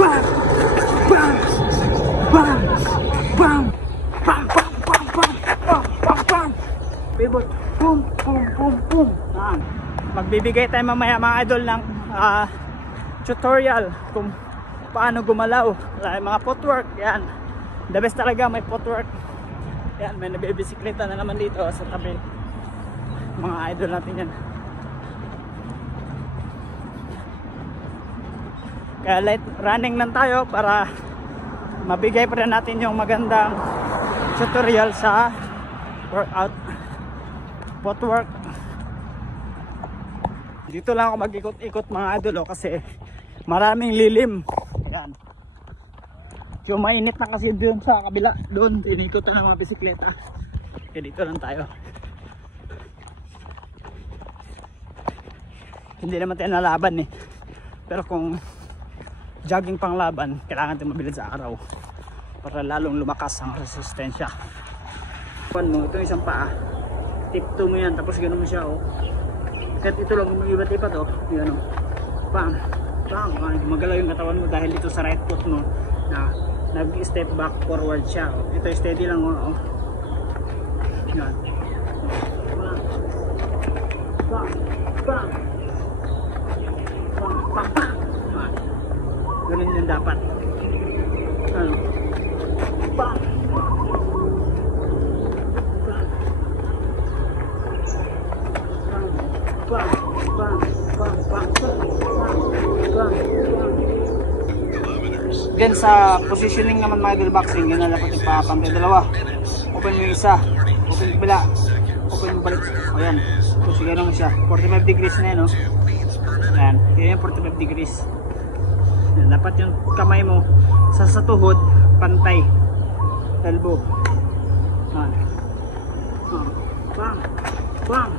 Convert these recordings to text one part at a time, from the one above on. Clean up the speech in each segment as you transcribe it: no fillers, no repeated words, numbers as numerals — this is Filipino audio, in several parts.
bam, bam, bam, bam, bam, bam, bam, bam, bam, bam, bam. Pivot, boom, boom, boom, boom. Magbibigay tayo mamaya mga idol ng tutorial kung paano gumalaw. Mga footwork, yan. The best talaga, may footwork. Yan, may nabibisikleta na naman dito sa tabi. Mga idol natin yan. Kaya light running lang tayo para mabigay pa rin natin yung magandang tutorial sa workout, footwork. Dito lang ako mag-ikot-ikot mga idol kasi maraming lilim. Ayan. So mainit na kasi doon sa kabila. Doon inikot na ng mga bisikleta. Kaya dito lang tayo. Hindi naman tayo nalaban eh. Pero kung jogging pang laban, kailangan tayo mabilis sa araw para lalong lumakas ang resistensya. Ito isang paa, tipto mo yan, tapos gano'n mo siya oh. Kahit ito lang ibat-ibat oh, yan oh. Bam, bam, magalaw yung katawan mo dahil dito sa right foot mo na nag-step back forward siya oh. Ito steady lang oh. Yan. Bam, bam, bam, bam, bam, bam. Ganun yung dapat. Ano? Bam! Bam! Bam! Bam! Bam! Bam! Bam! Then sa positioning naman mga idol boxing, yun na dapat yung papantay dalawa. Open mo yung isa. Open mo bila. Open mo balik. O yan. So sige naman siya. 45 degrees na yan o. Yan. Yan yung 45 degrees. Dapat yung kamay mo sa tuhod pantay, elbow. Bam, bam, bam, bam,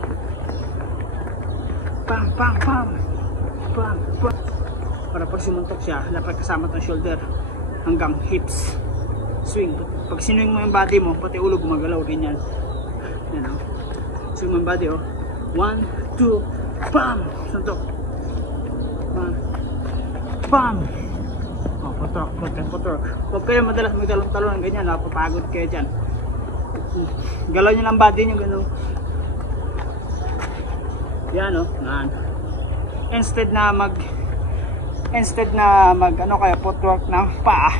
bam, bam, bam, bam. Para pag sumuntok siya, dapat kasama ng shoulder hanggang hips. Swing. Pag sinwing mo yung body mo, pati ulo gumagalaw ganyan. Yan o. Swing mo yung body o. 1, 2, bam! Suntok. Bam. Bam! Oh, footwork. Huwag kayo madalas magtalon-talon ng ganyan, napapagod kayo dyan. Galaw nyo lang body nyo, gano'n. Yan o, naan. Instead na mag ano kayo, footwork ng paa,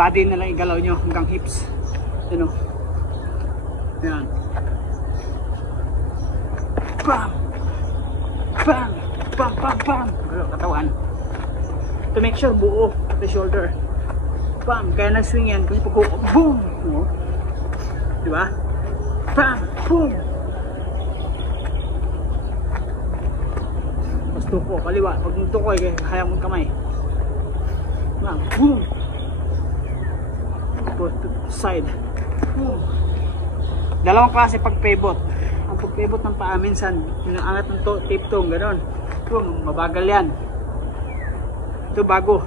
body na lang igalaw nyo hanggang hips. Yan o. Yan. Bam! Bam! Bam! Bam! Bam! Galaw katawan. To make sure buo at the shoulder. Bam! Kaya nag-swing yan. Kung pag-hook, boom! Diba? Bam! Boom! Tapos tuko, kaliwa. Pag tuko ay kaya mong kamay. Bam! Boom! Tapos side. Boom! Dalawang klase pag-pivot. Ang pag-pivot ng paa minsan, yung angat ng tiptoe, gano'n. Boom! Mabagal yan. Ito bago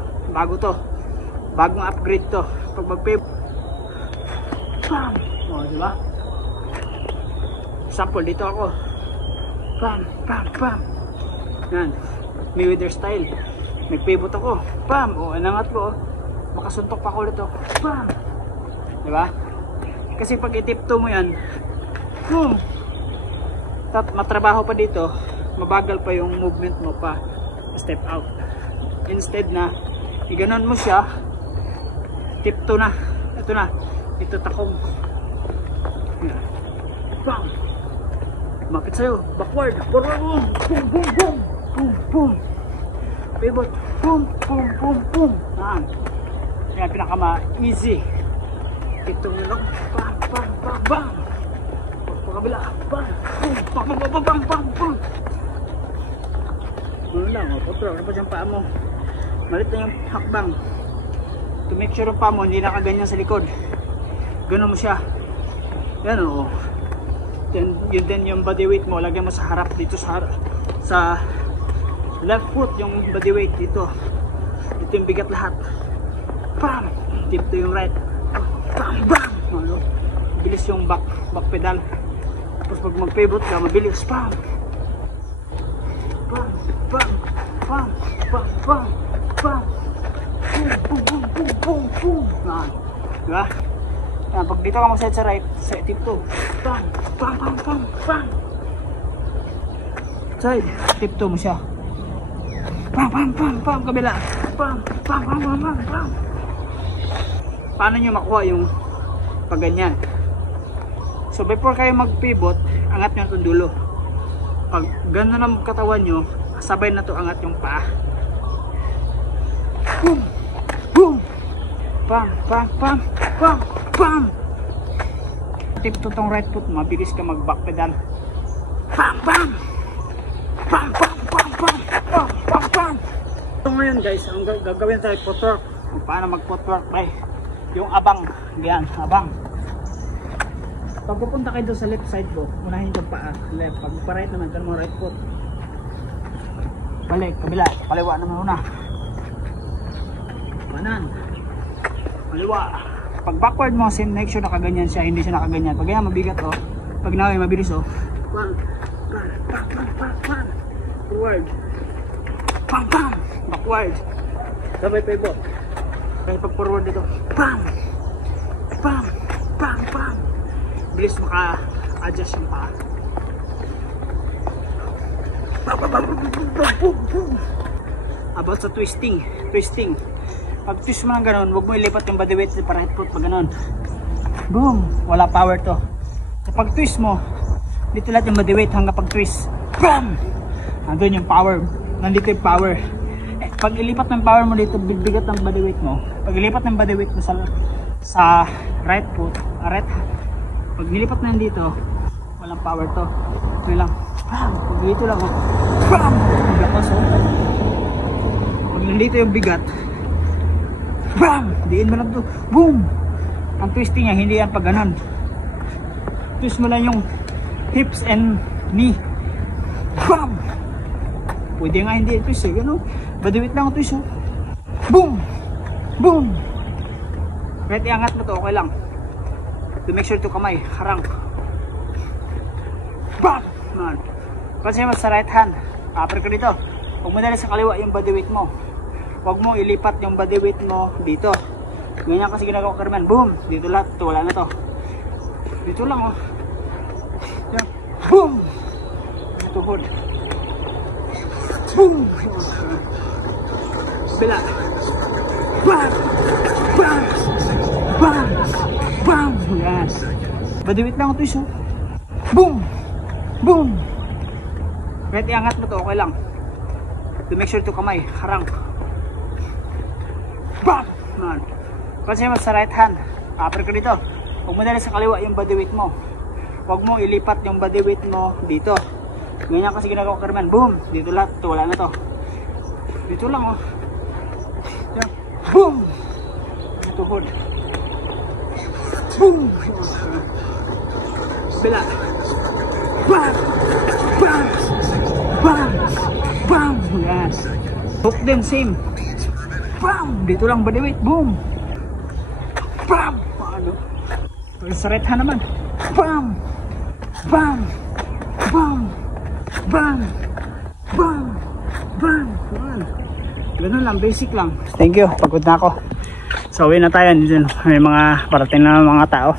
to, bagong upgrade to. Pag mag-pivot, bam! O, diba? Example, dito ako, bam, bam, bam. Yan, Mayweather style. Nag-pivot ako, bam! O, anangat ko, makasuntok pa ako dito, bam! Diba? Kasi pag itipto mo yan, boom! Matrabaho pa dito, mabagal pa yung movement mo pa step out. Instead na iganon mo siya, tipto na, ito takong, bam, mapit sa'yo, backward, forward, boom, boom, boom, boom, boom, boom, pivot, boom, boom, boom, boom. Yan pinaka-easy. Tipto mo lang, bam, bam, bam, bam, pagkabila, bam, boom, bam, bam, bam, bam, bam, bam. Ano lang, putro, ano pa siyang paa mo, malit na yung hakbang. To make sure yung paa mo hindi nakaganyan sa likod, gano'n mo siya, yan o. Then yun din yung body weight mo, lagyan mo sa harap dito, sa left foot yung body weight dito, ito yung bigat lahat, bam, dito yung right, bam, bam, ano, bilis yung back pedal. Tapos pag mag-pivot ka, mabilis, bam, bam, bam, bam, bam, bam, bam, Boom! Diba? Yan, pag dito ka mag-set sa right, sa tip 2. Bang! Bang! Bang! Bang! Bang! Side, tip 2 mo siya. Bang! Bang! Bang! Bang! Kabila. Bang! Bang! Bang! Bang! Bang! Bang! Paano nyo makuha yung pag ganyan? So before kayo mag-pivot, angat nyo itong dulo. Pag gano'n ang katawan nyo, sabay na to angat yung paa. Boom! Boom! Bang! Bang! Bang! Bang! Bang! Tip to tong right foot, mabilis ka mag-back pedal. Bang! Bang! Bang! Bang! Bang! Bang! Bang! Bang! Bang! So ngayon guys, ang gagawin tayo footwork. Kung paano mag-footwork ba? Yung abang. Yan, abang. Pag pupunta kayo doon sa left side ko, unahin yung paa. Left. Pag pa-right naman, turn mo right foot. Balik, kabila. Kaliwa naman una. Kanan. Kaliwa. Pag backward mo, make sure nakaganyan siya, hindi siya nakaganyan. Pag ganyan, mabigat oh. Pag naway, mabilis oh. Bang, bang, bang, bang, bang, bang. Forward. Bang, bang. Backward. Sabay pivot. Kaya pag forward dito. Bang. Bang, bang, bang. Bilis maka-adjust yung paa. Bang, bang, bang, bang, bang, bang. About sa twisting. Twisting. Pag twist mo ng ganun, huwag mo ilipat yung body weight para right foot pag ganun. Boom! Wala power to. So pag twist mo, dito lahat yung body weight hanggang pag twist. Boom! Nandun yung power. Nandito yung power. Pag ilipat ng power mo dito, bigat ng body weight mo. Pag ilipat ng body weight mo sa right foot, pag nilipat na dito, walang power to. Ito lang. Bam! Pag dito lang, bam! Lakas oh. Pag nandito yung bigat, bam! Diin mo lang to. Boom! Ang twisting niya, hindi yan pag ganun. Twist mo lang yung hips and knee. Bam! Pwede nga hindi twist eh. Ganun. Badiwit lang ang twist oh. Boom! Boom! Kahit iangat mo to, okay lang. To make sure to kamay, harang. Bam! Man. Kasi mo sa right hand, upper ka dito. Huwag mo dali sa kaliwa yung body weight mo. Huwag mo ilipat yung body weight mo dito. Ganyan kasi ginagawa ko naman. Boom! Dito lahat. Ito, wala na to. Dito lang oh. Yan. Boom! Tuhod. Boom! Bila. Bang! Bang! Bang! Bang! Yan. Body weight lang ito iso. Boom! Boom! Kahit iangat mo to, okay lang. To make sure to kamay, harang. Bam! Man. Kasi mo sa right hand, upper ka dito. Huwag mo dali sa kaliwa yung body weight mo. Huwag mo ilipat yung body weight mo dito. Ganyan kasi ginagawa ko naman. Boom! Dito lahat. Ito, wala na to. Dito lang oh. Yan. Boom! Tuhod. Boom! Bila. Bang! Bang! Bang! Bang! Yan. Hook din, same. Bam! Dito lang body weight. Boom! Bam! Paano? Sa right hand naman. Bam! Bam! Bam! Bam! Bam! Bam! Ganun lang, basic lang. Thank you. Pagod na ako. So, uwi na tayo. May mga parating na mga tao.